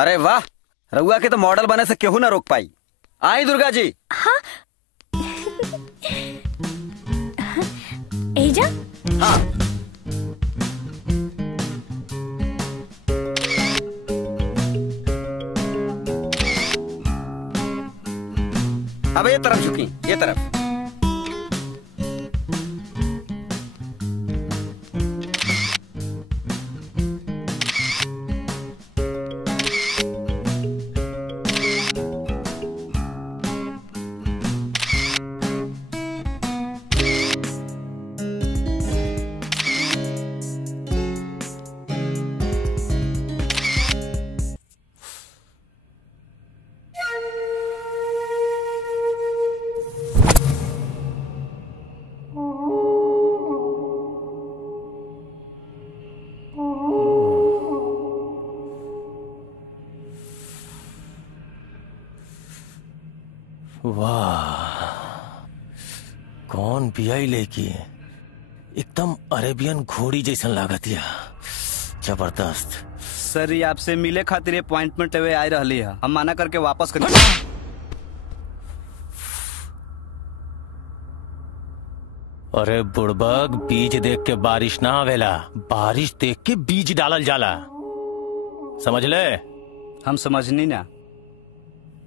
अरे वाह, रउआ के तो मॉडल बने से केहू ना रोक पाई। आई दुर्गा जी। हाँ। एजा? हाँ। अब ये तरफ झुकी, ये तरफ। वाह, कौन बियाई लेकी एकदम अरेबियन घोड़ी जैसन लागतिया। जबरदस्त। सर ये आपसे मिले खातिर अपॉइंटमेंट लेवे आई रहली है, हम माना करके वापस कर। अरे बुड़बक, बीज देख के बारिश ना आवेला, बारिश देख के बीज डालल जाला, समझ ले। हम समझनी ना।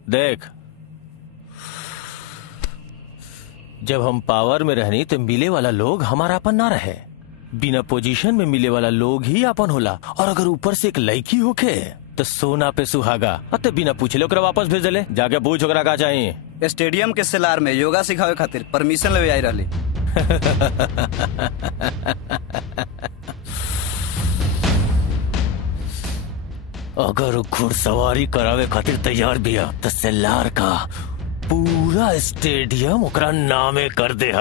देख, जब हम पावर में रहनी तो मिले वाला लोग हमारा अपन ना रहे, बिना पोजीशन में मिले वाला लोग ही अपन होला। और अगर ऊपर से एक लड़की होके तो सोना पे सुहागा, तो बिना पूछले ओकरा वापस भेज देले। जाके पूछ ओकरा का चाहिए। स्टेडियम के सेलार में योगा सिखावे खातिर परमिशन लेवे आई रहली। अगर घुड़सवारी करावे खातिर तैयार बिया तो सेलार का पूरा स्टेडियम ओकरा नामे कर दे।